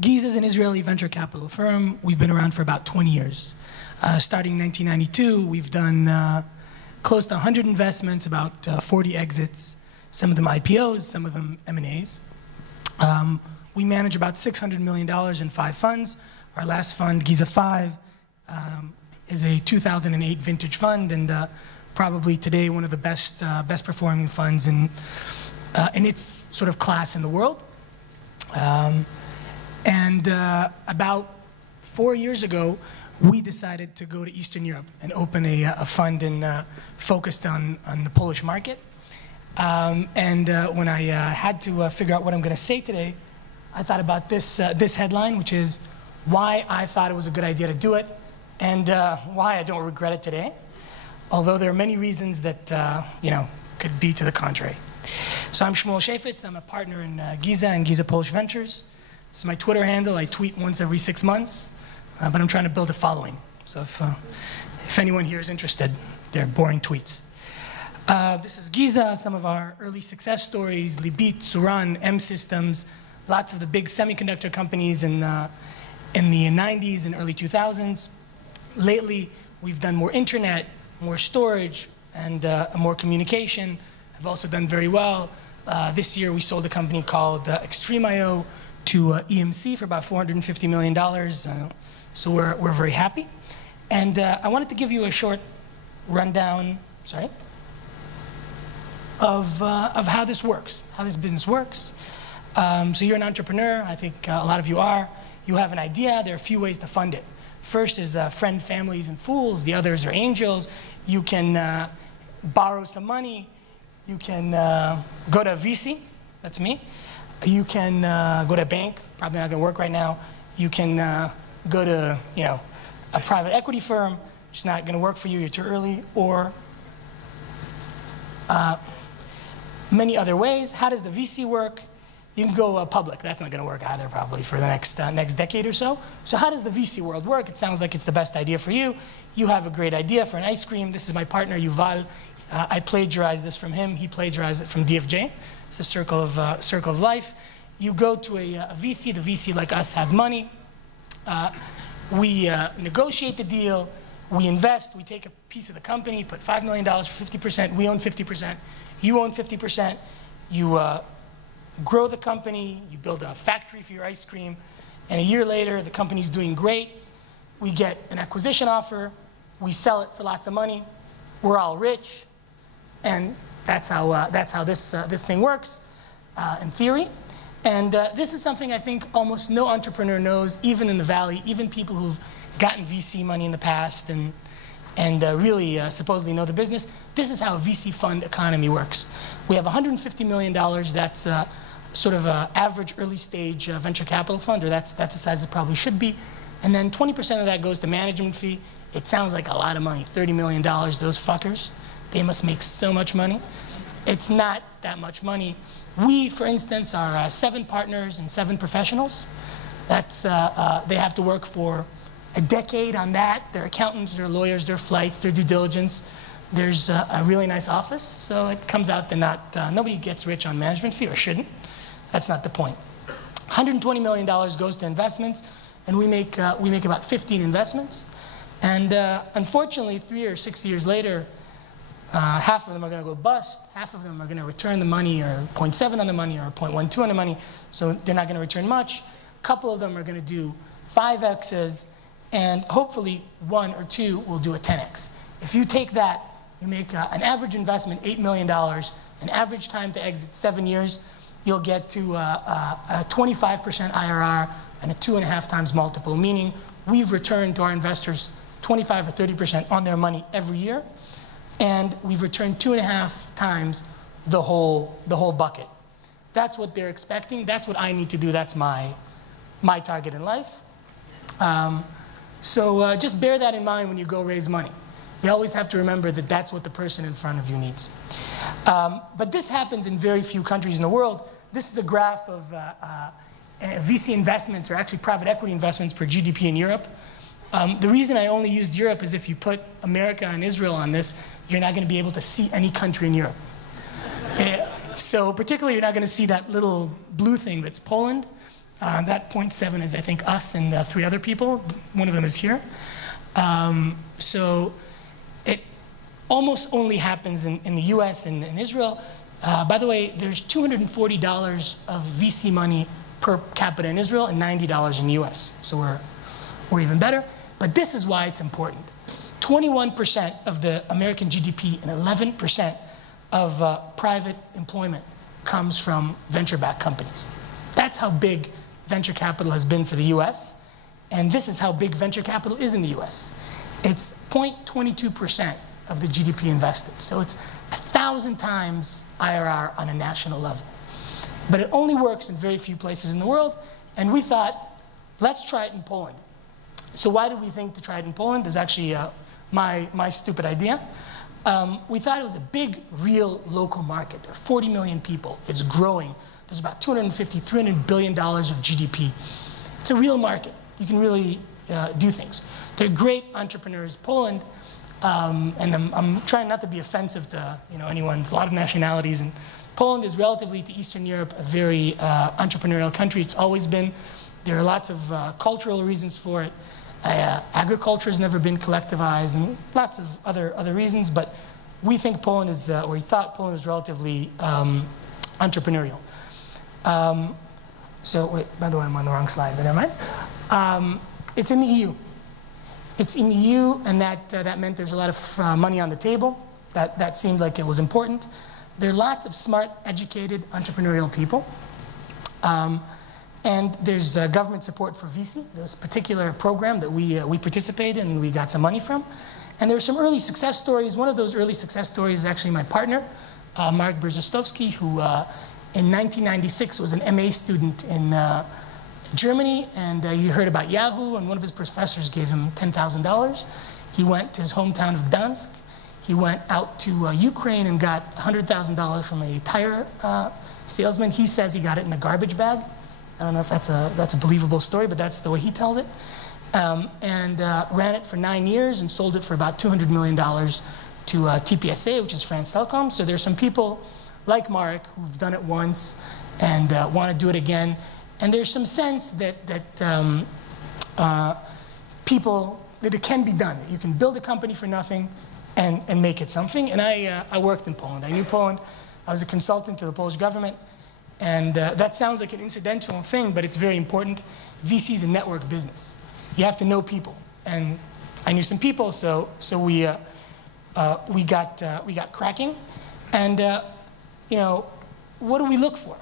Giza is an Israeli venture capital firm. We've been around for about 20 years. Starting in 1992, we've done close to 100 investments, about 40 exits, some of them IPOs, some of them M&As. We manage about $600 million in 5 funds. Our last fund, Giza 5, is a 2008 vintage fund, and probably today one of the best performing funds in its sort of class in the world. About 4 years ago, we decided to go to Eastern Europe and open a fund focused on the Polish market. When I had to figure out what I'm going to say today, I thought about this headline, which is why I thought it was a good idea to do it, and why I don't regret it today, although there are many reasons that could be to the contrary. So I'm Shmuel Chafets. I'm a partner in Giza and Giza Polish Ventures. This is my Twitter handle. I tweet once every 6 months, but I'm trying to build a following. So if anyone here is interested, they're boring tweets. This is Giza, some of our early success stories, Libit, Suran, M-Systems, lots of the big semiconductor companies in the 90s and early 2000s. Lately, we've done more internet, more storage, and more communication. Have also done very well. This year, we sold a company called Extreme.io to EMC for about $450 million. So we're very happy. And I wanted to give you a short rundown, of how this works, how this business works. So you're an entrepreneur. I think a lot of you are. You have an idea. There are a few ways to fund it. First is friend, families, and fools. The others are angels. You can borrow some money. You can go to a VC. That's me. You can go to a bank. Probably not going to work right now. You can go to a private equity firm. It's not going to work for you. You're too early. Or many other ways. How does the VC work? You can go public. That's not going to work either, probably, for the next decade or so. So how does the VC world work? It sounds like it's the best idea for you. You have a great idea for an ice cream. This is my partner, Yuval. I plagiarized this from him. He plagiarized it from DFJ. It's a circle of life. You go to a VC. The VC, like us, has money. We negotiate the deal. We invest. We take a piece of the company, put $5 million for 50%. We own 50%. You own 50%. You grow the company. You build a factory for your ice cream. And a year later, the company's doing great. We get an acquisition offer. We sell it for lots of money. We're all rich. And that's how this thing works in theory. And this is something I think almost no entrepreneur knows, even in the Valley, even people who've gotten VC money in the past and really supposedly know the business. This is how a VC fund economy works. We have $150 million. That's sort of an average early stage venture capital fund, or that's the size it probably should be. And then 20% of that goes to management fee. It sounds like a lot of money, $30 million, those fuckers. They must make so much money. It's not that much money. We, for instance, are 7 partners and 7 professionals. That's, they have to work for a decade on that. They're accountants, they're lawyers, they're flights, they're due diligence. There's a really nice office. So it comes out that nobody gets rich on management fee, or shouldn't. That's not the point. $120 million goes to investments, and we make about 15 investments. And unfortunately, 3 or 6 years later, half of them are going to go bust. Half of them are going to return the money, or 0.7 on the money, or 0.12 on the money. So they're not going to return much. A couple of them are going to do 5Xs, and hopefully 1 or 2 will do a 10X. If you take that, you make an average investment $8 million, an average time to exit 7 years, you'll get to a 25% IRR and a 2.5 times multiple, meaning we've returned to our investors 25 or 30% on their money every year. And we've returned 2.5 times the whole bucket. That's what they're expecting. That's what I need to do. That's my target in life. So just bear that in mind when you go raise money. You always have to remember that that's what the person in front of you needs. But this happens in very few countries in the world. This is a graph of VC investments, or actually private equity investments per GDP in Europe. The reason I only used Europe is if you put America and Israel on this, you're not going to be able to see any country in Europe. So particularly, you're not going to see that little blue thing that's Poland. That 0.7 is, I think, us and 3 other people. One of them is here. So it almost only happens in the US and in Israel. By the way, there's $240 of VC money per capita in Israel and $90 in the US. So we're even better. But this is why it's important. 21% of the American GDP and 11% of private employment comes from venture-backed companies. That's how big venture capital has been for the US. And this is how big venture capital is in the US. It's 0.22% of the GDP invested. So it's 1,000 times IRR on a national level. But it only works in very few places in the world. And we thought, let's try it in Poland. So why did we think to try it in Poland? There's actually my stupid idea. We thought it was a big, real local market. There are 40 million people. It's growing. There's about $250, $300 billion of GDP. It's a real market. You can really do things. They're great entrepreneurs. Poland, and I'm trying not to be offensive to anyone, a lot of nationalities. And Poland is relatively to Eastern Europe a very entrepreneurial country. It's always been. There are lots of cultural reasons for it. Agriculture has never been collectivized, and lots of other reasons. But we think Poland is, or we thought Poland was relatively entrepreneurial. So wait, by the way, I'm on the wrong slide, but never mind. It's in the EU. It's in the EU, and that meant there's a lot of money on the table. That seemed like it was important. There are lots of smart, educated, entrepreneurial people. And there's government support for VC. There's a particular program that we participated in and we got some money from. And there were some early success stories. One of those early success stories is actually my partner, Mark Brzezowski, who in 1996 was an MA student in Germany. And he heard about Yahoo, and one of his professors gave him $10,000. He went to his hometown of Gdansk. He went out to Ukraine and got $100,000 from a tire salesman. He says he got it in a garbage bag. I don't know if that's a believable story, but that's the way he tells it. And ran it for 9 years and sold it for about $200 million to TPSA, which is France Telecom. So there's some people like Mark who've done it once and want to do it again. And there's some sense that it can be done. You can build a company for nothing and make it something. And I worked in Poland. I knew Poland. I was a consultant to the Polish government. And that sounds like an incidental thing, but it's very important. VC is a network business. You have to know people. And I knew some people, so we got cracking. And what do we look for?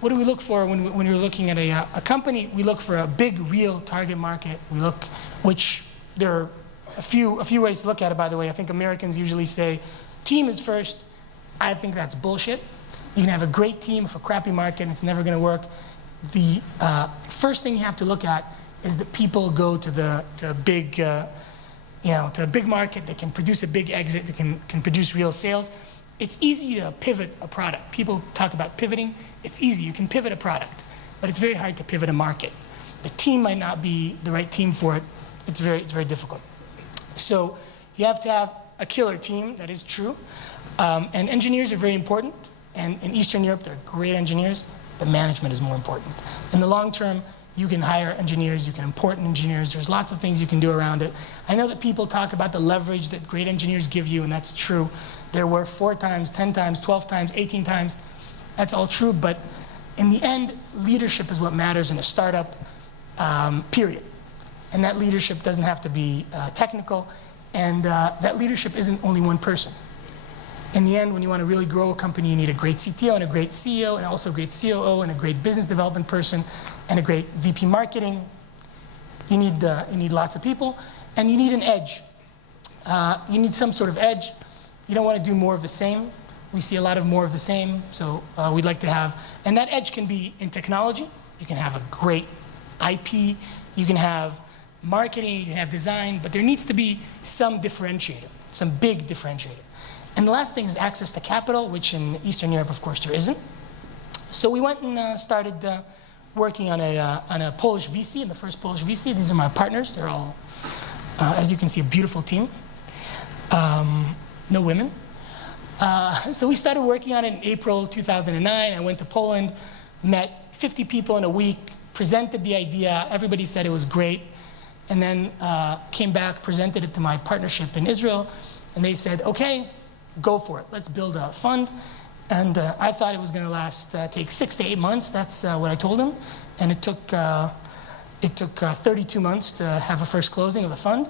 What do we look for when we're looking at a company? We look for a big, real target market. We look, which there are a few ways to look at it, by the way. I think Americans usually say, team is first. I think that's bullshit. You can have a great team with a crappy market, and it's never going to work. The first thing you have to look at is that people go to a big market that can produce a big exit, that can produce real sales. It's easy to pivot a product. People talk about pivoting. It's easy. You can pivot a product, but it's very hard to pivot a market. The team might not be the right team for it. It's very difficult. So you have to have a killer team. That is true. And engineers are very important. And in Eastern Europe, they're great engineers. The management is more important. In the long term, you can hire engineers, you can import engineers. There's lots of things you can do around it. I know that people talk about the leverage that great engineers give you, and that's true. They're worth 4 times, 10 times, 12 times, 18 times. That's all true, but in the end, leadership is what matters in a startup, period. And that leadership doesn't have to be technical, and that leadership isn't only one person. In the end, when you want to really grow a company, you need a great CTO and a great CEO and also a great COO and a great business development person and a great VP marketing. You need lots of people, and you need an edge. You need some sort of edge. You don't want to do more of the same. We see a lot of more of the same, so we'd like to have, and that edge can be in technology. You can have a great IP. You can have marketing. You can have design, but there needs to be some differentiator, some big differentiator. And the last thing is access to capital, which in Eastern Europe, of course, there isn't. So we went and started working on a Polish VC, and the first Polish VC. These are my partners. They're all, as you can see, a beautiful team. No women. So we started working on it in April 2009. I went to Poland, met 50 people in a week, presented the idea. Everybody said it was great. And then came back, presented it to my partnership in Israel. And they said, OK, go for it. Let's build a fund. And I thought it was going to take 6 to 8 months. That's what I told them. And it took 32 months to have a first closing of the fund.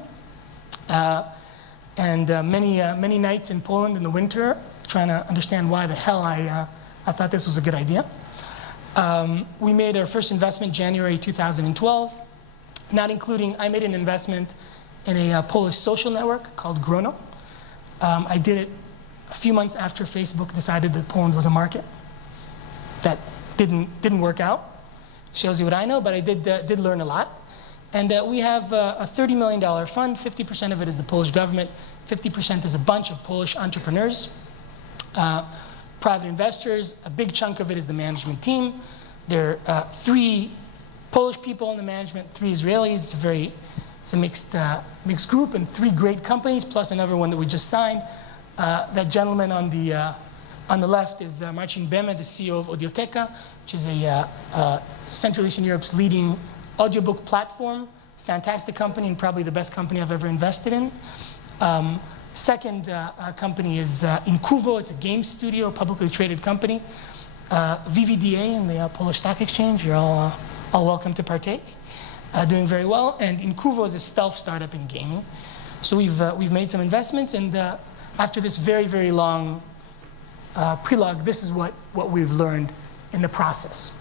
Many nights in Poland in the winter trying to understand why the hell I thought this was a good idea. We made our first investment January 2012, not including, I made an investment in a Polish social network called Grono. I did it a few months after Facebook decided that Poland was a market. That didn't work out. Shows you what I know, but I did learn a lot. And we have a $30 million fund. 50% of it is the Polish government. 50% is a bunch of Polish entrepreneurs, private investors. A big chunk of it is the management team. There are 3 Polish people in the management, 3 Israelis. It's a mixed group, and 3 great companies, plus another one that we just signed. That gentleman on the left is Marcin Beme, the CEO of Audioteka, which is Central Eastern Europe's leading audiobook platform. Fantastic company, and probably the best company I've ever invested in. Second company is Incuvo. It's a game studio, publicly traded company. VVDA in the Polish Stock Exchange. You're all welcome to partake. Doing very well. And Incuvo is a stealth startup in gaming. So we've made some investments, and after this very, very long prelogue, this is what we've learned in the process.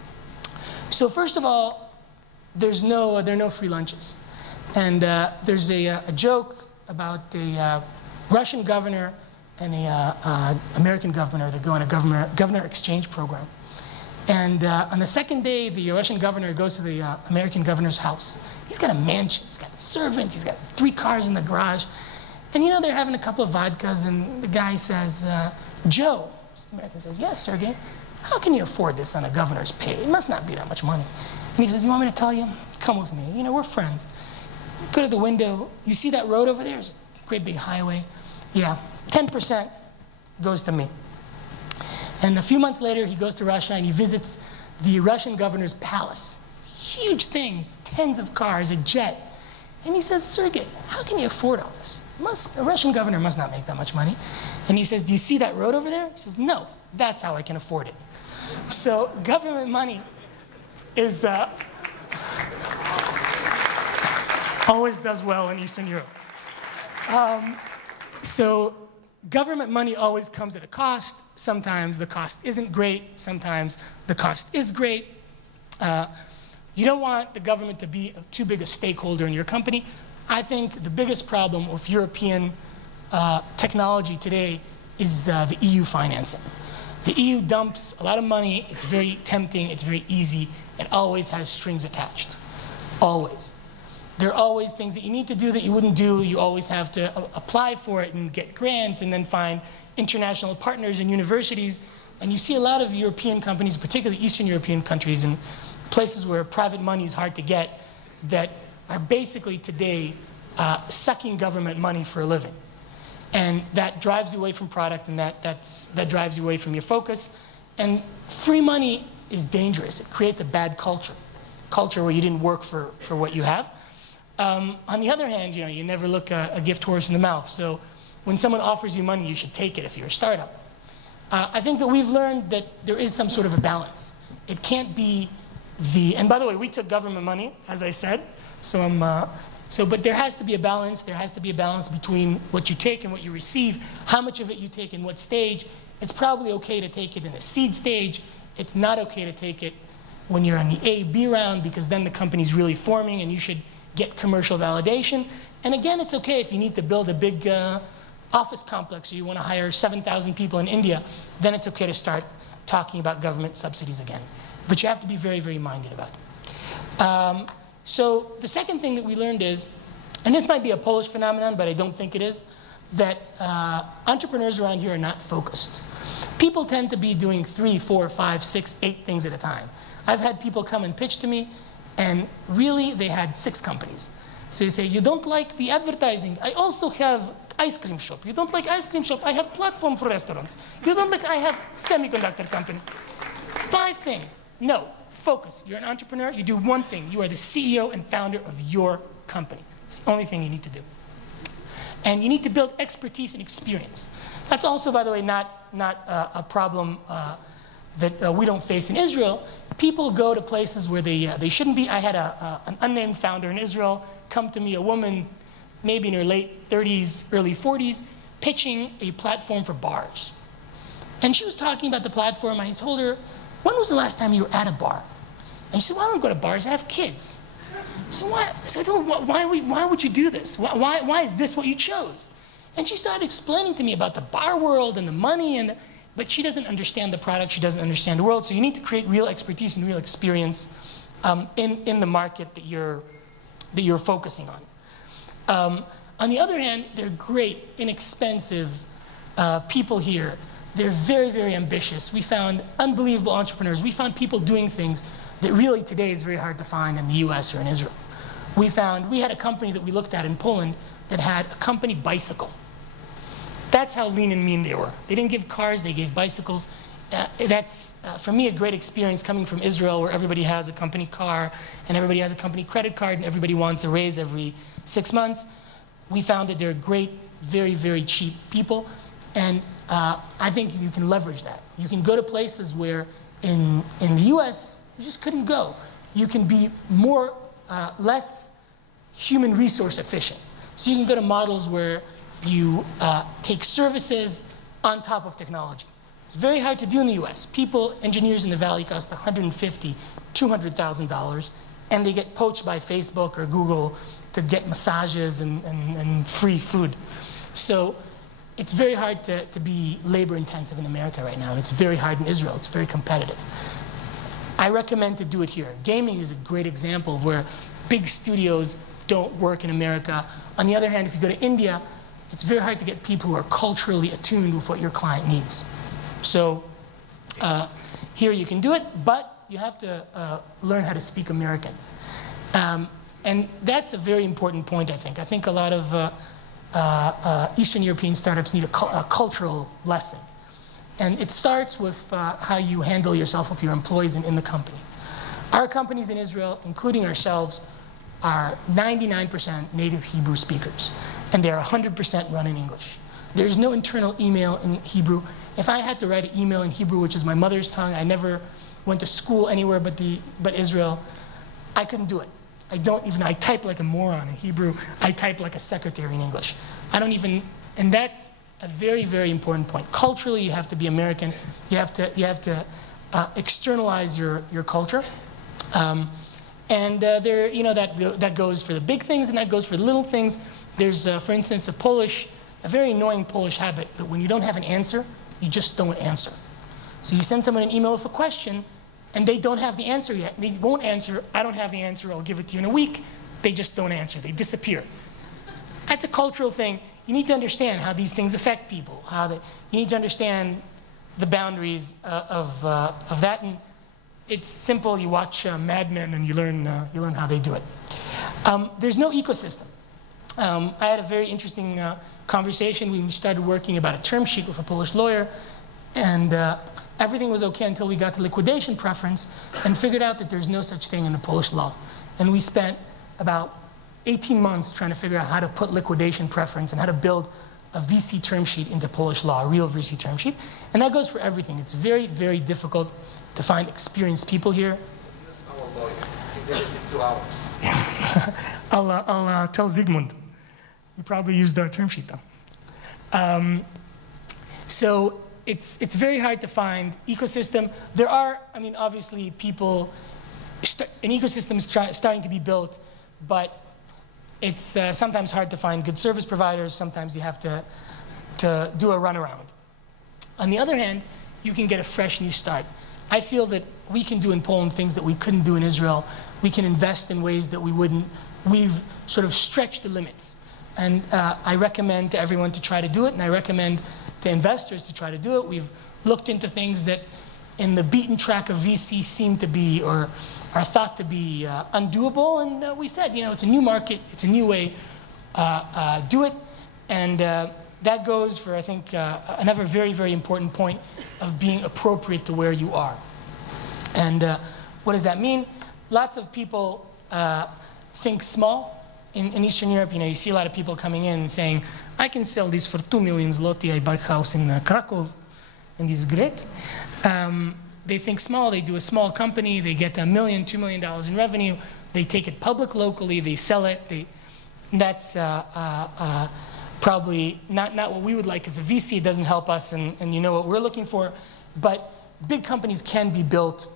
So first of all, there are no free lunches. And there's a joke about a Russian governor and an American governor that go on a governor exchange program. And on the second day, the Russian governor goes to the American governor's house. He's got a mansion, he's got servants, he's got 3 cars in the garage. And they're having a couple of vodkas, and the guy says, Joe, the American says, yes, Sergey, how can you afford this on a governor's pay? It must not be that much money. And he says, you want me to tell you? Come with me. We're friends. Go to the window. You see that road over there? It's a great big highway. Yeah, 10% goes to me. And a few months later, he goes to Russia and he visits the Russian governor's palace. Huge thing, tens of cars, a jet. And he says, Sergey, how can you afford all this? A Russian governor must not make that much money. And he says, do you see that road over there? He says, no, that's how I can afford it. So government money is always does well in Eastern Europe. So government money always comes at a cost. Sometimes the cost isn't great. Sometimes the cost is great. You don't want the government to be too big a stakeholder in your company. I think the biggest problem with European technology today is the EU financing. The EU dumps a lot of money. It's very tempting. It's very easy. It always has strings attached. Always. There are always things that you need to do that you wouldn't do. You always have to apply for it and get grants and then find international partners and universities. And you see a lot of European companies, particularly Eastern European countries and places where private money is hard to get, that are basically today sucking government money for a living. And that drives you away from product, and that drives you away from your focus. And free money is dangerous. It creates a bad culture where you didn't work for what you have. On the other hand, you never look a gift horse in the mouth. So when someone offers you money, you should take it if you're a startup. I think that we've learned that there is some sort of a balance. It can't be and by the way, we took government money, as I said. But there has to be a balance. There has to be a balance between what you take and what you receive, how much of it you take in what stage. It's probably okay to take it in a seed stage. It's not okay to take it when you're on the A, B round, because then the company's really forming and you should get commercial validation. And again, it's okay if you need to build a big office complex or you want to hire 7,000 people in India, then it's okay to start talking about government subsidies again. But you have to be very, very minded about it. So the second thing that we learned is, and this might be a Polish phenomenon, but I don't think it is, that entrepreneurs around here are not focused. People tend to be doing 3, 4, 5, 6, 8 things at a time. I've had people come and pitch to me, and really they had 6 companies. So you say, you don't like the advertising? I also have ice cream shop. You don't like ice cream shop? I have platform for restaurants. You don't like, I have semiconductor company. 5 things. No, Focus. You're an entrepreneur. You do one thing. You are the CEO and founder of your company. It's the only thing you need to do. And you need to build expertise and experience. That's also, by the way, not a problem that we don't face in Israel. People go to places where they shouldn't be. I had an unnamed founder in Israel come to me, a woman maybe in her late 30s, early 40s, pitching a platform for bars. And she was talking about the platform. I told her, when was the last time you were at a bar? And she said, well, I don't go to bars, I have kids. So I told her, why would you do this? Why is this what you chose? And she started explaining to me about the bar world and the money, but she doesn't understand the product, she doesn't understand the world. So you need to create real expertise and real experience in the market that you're focusing on. On the other hand, they're great, inexpensive people here. They're very, very ambitious. We found unbelievable entrepreneurs. We found people doing things that really today is very hard to find in the US or in Israel. We had a company that we looked at in Poland that had a company bicycle. That's how lean and mean they were. They didn't give cars, they gave bicycles. That's, for me, a great experience coming from Israel, where everybody has a company car and everybody has a company credit card and everybody wants a raise every 6 months. We found that they're great, very, very cheap people. And I think you can leverage that. You can go to places where in the US, you just couldn't go. You can be less human resource efficient. So you can go to models where you take services on top of technology. It's very hard to do in the US. Engineers in the Valley cost $150,000, $200,000, and they get poached by Facebook or Google to get massages and free food. So it's very hard to be labor intensive in America right now, and it's very hard in Israel. It's very competitive. I recommend to do it here. Gaming is a great example of where big studios don't work in America. On the other hand, if you go to India, it's very hard to get people who are culturally attuned with what your client needs. So here you can do it, but you have to learn how to speak American. And that's a very important point, I think. I think a lot of Eastern European startups need a cultural lesson. And it starts with how you handle yourself with your employees in the company. Our companies in Israel, including ourselves, are 99% native Hebrew speakers. And they're 100% run in English. There's no internal email in Hebrew. If I had to write an email in Hebrew, which is my mother's tongue, I never went to school anywhere but Israel, I couldn't do it. I type like a moron in Hebrew. I type like a secretary in English. And that's a very, very important point. Culturally, you have to be American. You have to externalize your culture. That goes for the big things and that goes for the little things. There's, for instance, a very annoying Polish habit that when you don't have an answer, you just don't answer. So you send someone an email with a question, and they don't have the answer yet. They won't answer. I don't have the answer. I'll give it to you in a week. They just don't answer. They disappear. That's a cultural thing. You need to understand how these things affect people. You need to understand the boundaries of that. And it's simple. You watch Mad Men and you learn how they do it. There's no ecosystem. I had a very interesting conversation when we started working about a term sheet with a Polish lawyer, and everything was okay until we got to liquidation preference and figured out that there's no such thing in the Polish law. And we spent about 18 months trying to figure out how to put liquidation preference and how to build a VC term sheet into Polish law, a real VC term sheet. And that goes for everything. It's very, very difficult to find experienced people here. Our lawyer. He did it in 2 hours. Yeah. I'll tell Zygmunt. You probably used our term sheet though. So it's very hard to find ecosystem. There are, obviously people, an ecosystem is starting to be built, but it's sometimes hard to find good service providers. Sometimes you have to do a runaround. On the other hand, you can get a fresh new start. I feel that we can do in Poland things that we couldn't do in Israel. We can invest in ways that we wouldn't. We've sort of stretched the limits. And I recommend to everyone to try to do it, and I recommend to investors to try to do it. We've looked into things that in the beaten track of VC seem to be or are thought to be undoable, and we said, it's a new market, it's a new way, do it. And that goes for, I think, another very, very important point of being appropriate to where you are. And What does that mean? Lots of people think small. In Eastern Europe, you see a lot of people coming in and saying, I can sell this for 2 million zloty, I buy a house in Krakow, and this is great. They think small, they do a small company, they get $1 million, $2 million in revenue, they take it public locally, they sell it. That's probably not what we would like as a VC. It doesn't help us, and you know what we're looking for. But big companies can be built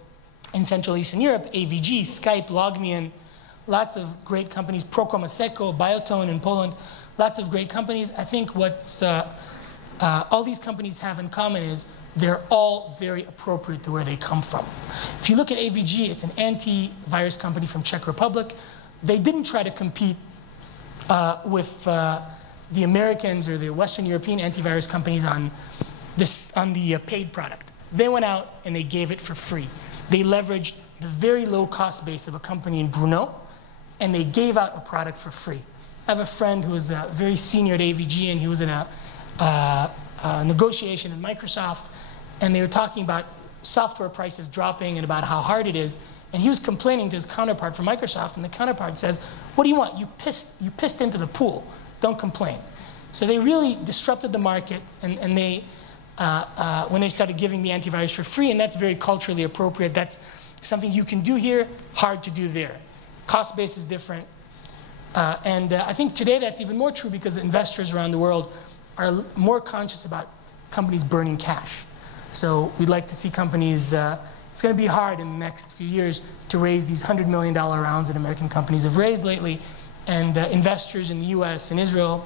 in Central Eastern Europe, AVG, Skype, Logmein, lots of great companies, Procoma Seco, Biotone in Poland, lots of great companies. I think what's all these companies have in common is they're all very appropriate to where they come from. If you look at AVG, it's an antivirus company from Czech Republic. They didn't try to compete with the Americans or the Western European antivirus companies on the paid product. They went out and they gave it for free. They leveraged the very low cost base of a company in Brno, and they gave out a product for free. I have a friend who was very senior at AVG, and he was in a negotiation at Microsoft, and they were talking about software prices dropping and about how hard it is. And he was complaining to his counterpart from Microsoft, and the counterpart says, what do you want? You pissed into the pool. Don't complain. So they really disrupted the market, and they, when they started giving the antivirus for free, and that's very culturally appropriate. That's something you can do here, hard to do there. Cost base is different. I think today that's even more true because investors around the world are more conscious about companies burning cash. So we'd like to see companies, it's going to be hard in the next few years to raise these $100 million rounds that American companies have raised lately. And investors in the US and Israel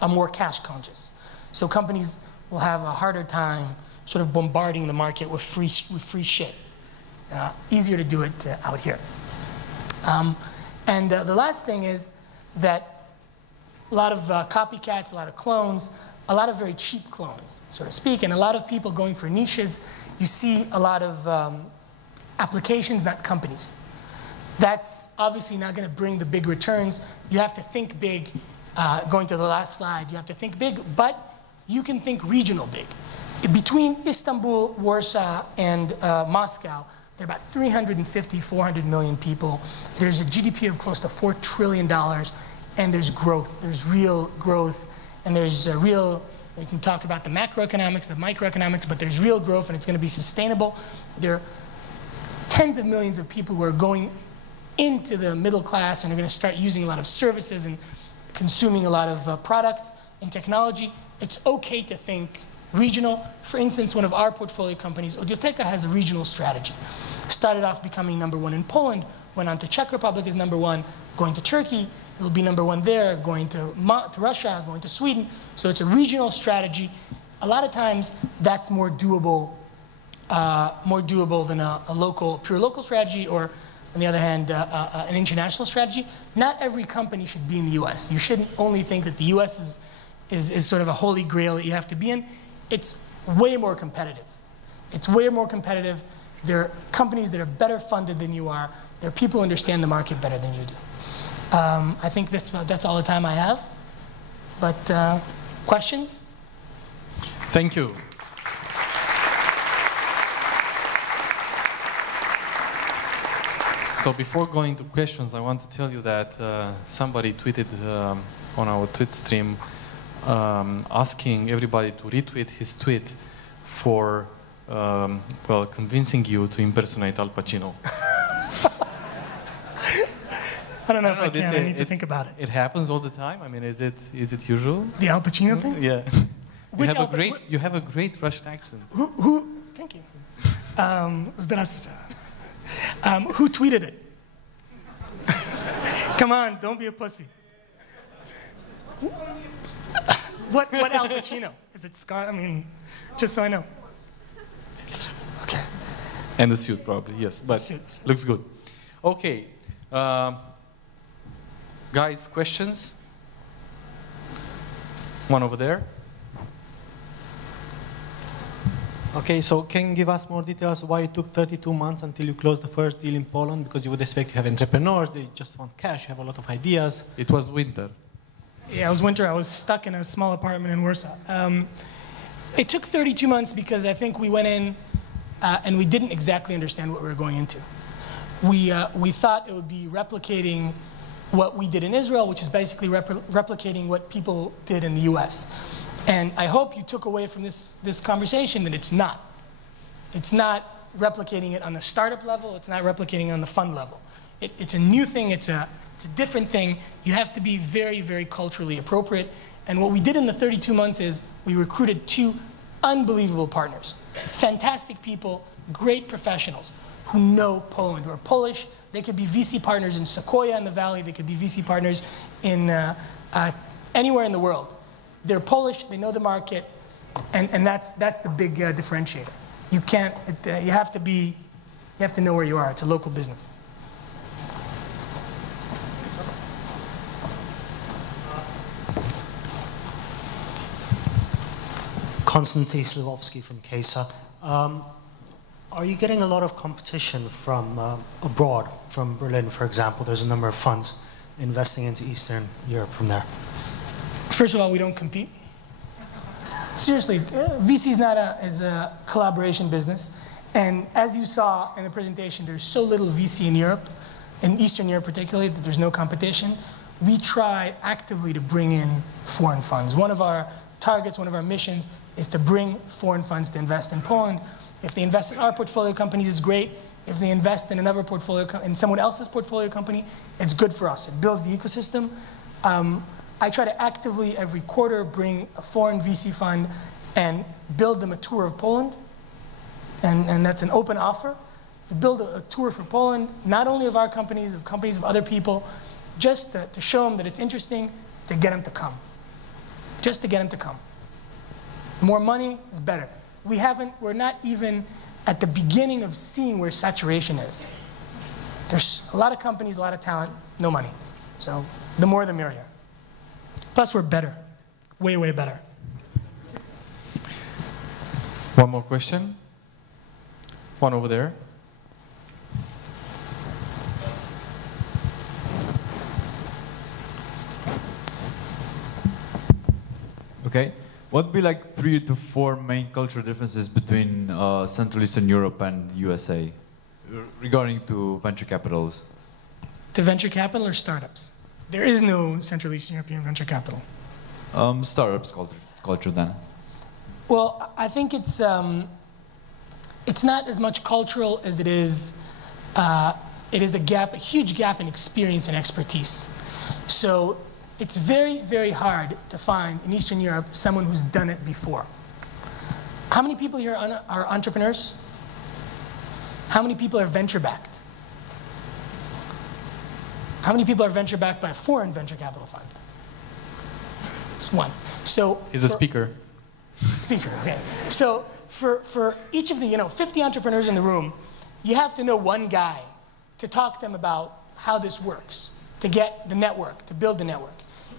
are more cash conscious. So companies will have a harder time sort of bombarding the market with free shit. Easier to do it out here. The last thing is that a lot of copycats, a lot of clones, a lot of very cheap clones, so to speak, and a lot of people going for niches. You see a lot of applications, not companies. That's obviously not going to bring the big returns. You have to think big. Going to the last slide, you have to think big, but you can think regional big. Between Istanbul, Warsaw, and Moscow, there are about 350, 400 million people. There's a GDP of close to $4 trillion, and there's growth. There's real growth, and there's a real, you can talk about the macroeconomics, the microeconomics, but there's real growth, and it's going to be sustainable. There are tens of millions of people who are going into the middle class and are going to start using a lot of services and consuming a lot of products and technology. It's okay to think regional. For instance, one of our portfolio companies, Audioteka, has a regional strategy. Started off becoming #1 in Poland, went on to Czech Republic as #1, going to Turkey, it'll be #1 there, going to Russia, going to Sweden. So it's a regional strategy. A lot of times that's more doable than a pure local strategy, or on the other hand, an international strategy. Not every company should be in the US. You shouldn't only think that the US is sort of a holy grail that you have to be in. It's way more competitive. It's way more competitive. There are companies that are better funded than you are. There are people who understand the market better than you do. I think that's all the time I have. But questions? Thank you. So before going to questions, I want to tell you that somebody tweeted on our tweet stream asking everybody to retweet his tweet for, well, convincing you to impersonate Al Pacino. I don't know if I can. I need to think about it. It happens all the time? I mean, is it usual? The Al Pacino thing? Yeah. You have a great Russian accent. Thank you. Здравствуйте. Who tweeted it? Come on, don't be a pussy. What Al Pacino? Is it Scar? I mean, just so I know. Okay. And the suit, probably, yes. But suit. Looks good. Okay. Guys, questions? One over there. Okay, so can you give us more details why it took 32 months until you closed the first deal in Poland? Because you would expect you have entrepreneurs, they just want cash, you have a lot of ideas. It was winter. Yeah, it was winter. I was stuck in a small apartment in Warsaw. It took 32 months because I think we went in and we didn't exactly understand what we were going into. we thought it would be replicating what we did in Israel, which is basically replicating what people did in the US. And I hope you took away from this conversation that it's not. It's not replicating it on the startup level, it's not replicating it on the fund level. It's a new thing, it's a different thing. You have to be very, very culturally appropriate. And what we did in the 32 months is we recruited 2 unbelievable partners. Fantastic people, great professionals who know Poland, who are Polish. They could be VC partners in Sequoia in the Valley, they could be VC partners in anywhere in the world. They're Polish, they know the market, and that's the big differentiator. You can't, you have to know where you are. It's a local business. Konstantin Slavovsky from CESA. Are you getting a lot of competition from abroad, from Berlin, for example? There's a number of funds investing into Eastern Europe from there. First of all, we don't compete. Seriously, VC is a collaboration business. And as you saw in the presentation, there's so little VC in Europe, in Eastern Europe particularly, that there's no competition. We try actively to bring in foreign funds. One of our targets, one of our missions, is to bring foreign funds to invest in Poland. If they invest in our portfolio companies, it's great. If they invest in another portfolio, in someone else's portfolio company, it's good for us. It builds the ecosystem. I try to actively, every quarter, bring a foreign VC fund and build them a tour of Poland. And that's an open offer. To build a tour for Poland, not only of our companies, of companies of other people, just to show them that it's interesting, to get them to come. Just to get them to come. More money is better. We're not even at the beginning of seeing where saturation is. There's a lot of companies, a lot of talent, no money. So the more the merrier. Plus we're better, way, way better. One more question. One over there. Okay. What would be like 3 to 4 main cultural differences between Central Eastern Europe and USA regarding to venture capitals? To venture capital or startups? There is no Central Eastern European venture capital. Startups culture then. Well, I think it's not as much cultural as it is a gap, a huge gap in experience and expertise. So it's very, very hard to find in Eastern Europe someone who's done it before. How many people here are entrepreneurs? How many people are venture-backed? How many people are venture-backed by a foreign venture capital fund? It's one. So he's a speaker. Speaker, okay. So for each of the 50 entrepreneurs in the room, you have to know one guy to talk to them about how this works, to get the network, to build the network.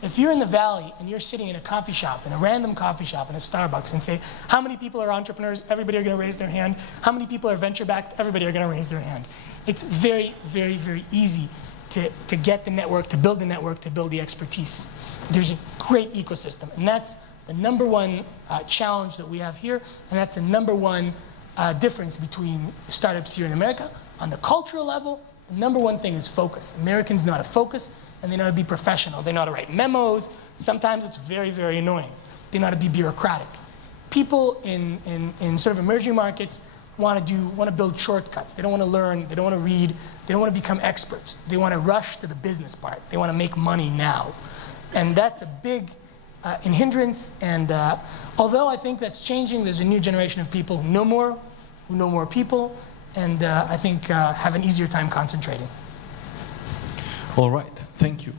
If you're in the Valley and you're sitting in a coffee shop, in a random coffee shop, in a Starbucks, and say, how many people are entrepreneurs? Everybody are going to raise their hand. How many people are venture-backed? Everybody are going to raise their hand. It's very, very, very easy to get the network, to build the network, to build the expertise. There's a great ecosystem, and that's the #1 challenge that we have here, and that's the #1 difference between startups here in America. On the cultural level, the #1 thing is focus. Americans know how to focus, and they know how to be professional. They know how to write memos. Sometimes it's very, very annoying. They know how to be bureaucratic. People in sort of emerging markets want to build shortcuts. They don't want to learn. They don't want to read. They don't want to become experts. They want to rush to the business part. They want to make money now. And that's a big hindrance. And although I think that's changing, there's a new generation of people who know more people, and I think have an easier time concentrating. All right. Thank you.